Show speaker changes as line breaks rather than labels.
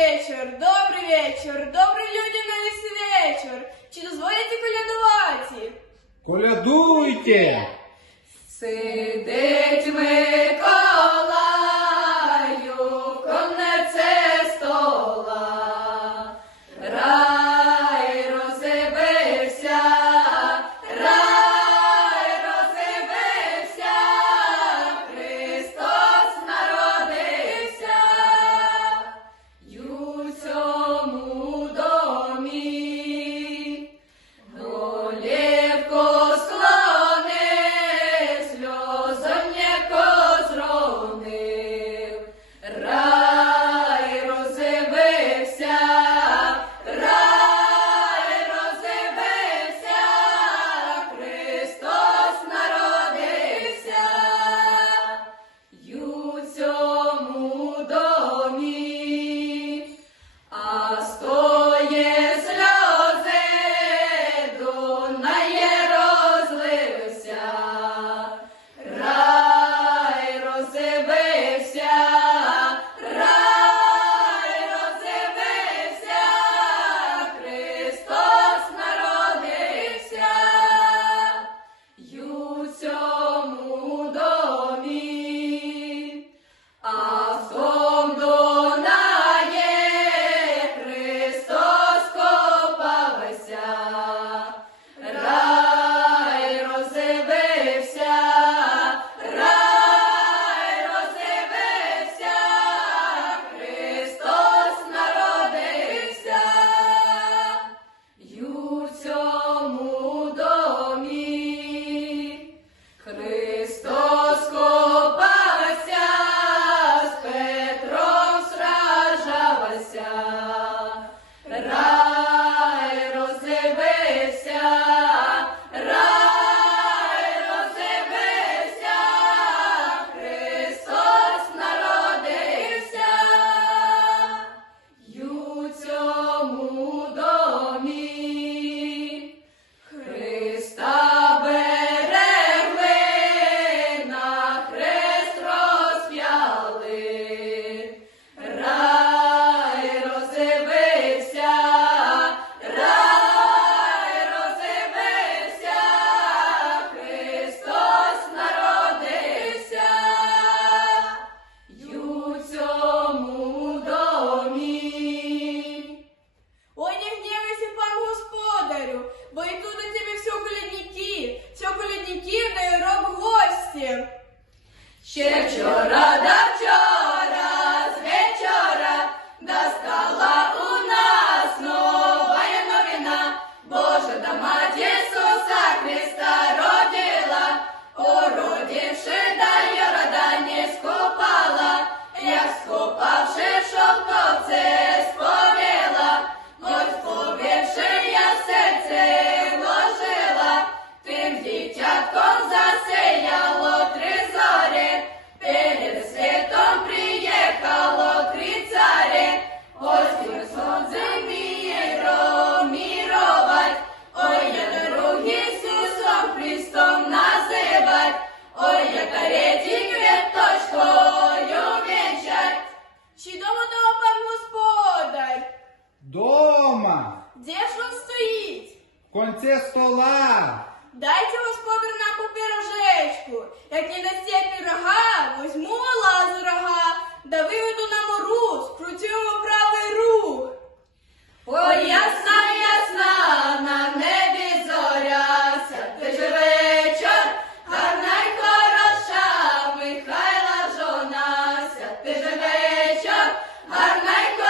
вечір, добрий вечір, добрий людяний вечір. Чи дозволите колядувати?
Колядуйте!
Сидеть ми. Дома! Де ж он стоїть?
В конце стола!
Дайте господарна по пирожечку, як не дасте пирога, возьму вала з рога, да виведу на мору, скрутимо правий рух. О, ясна, ясна, на небі зоря, сяде же вечір, гарна й хороша, Михайла жона, сяде же вечір, гарна й хороша.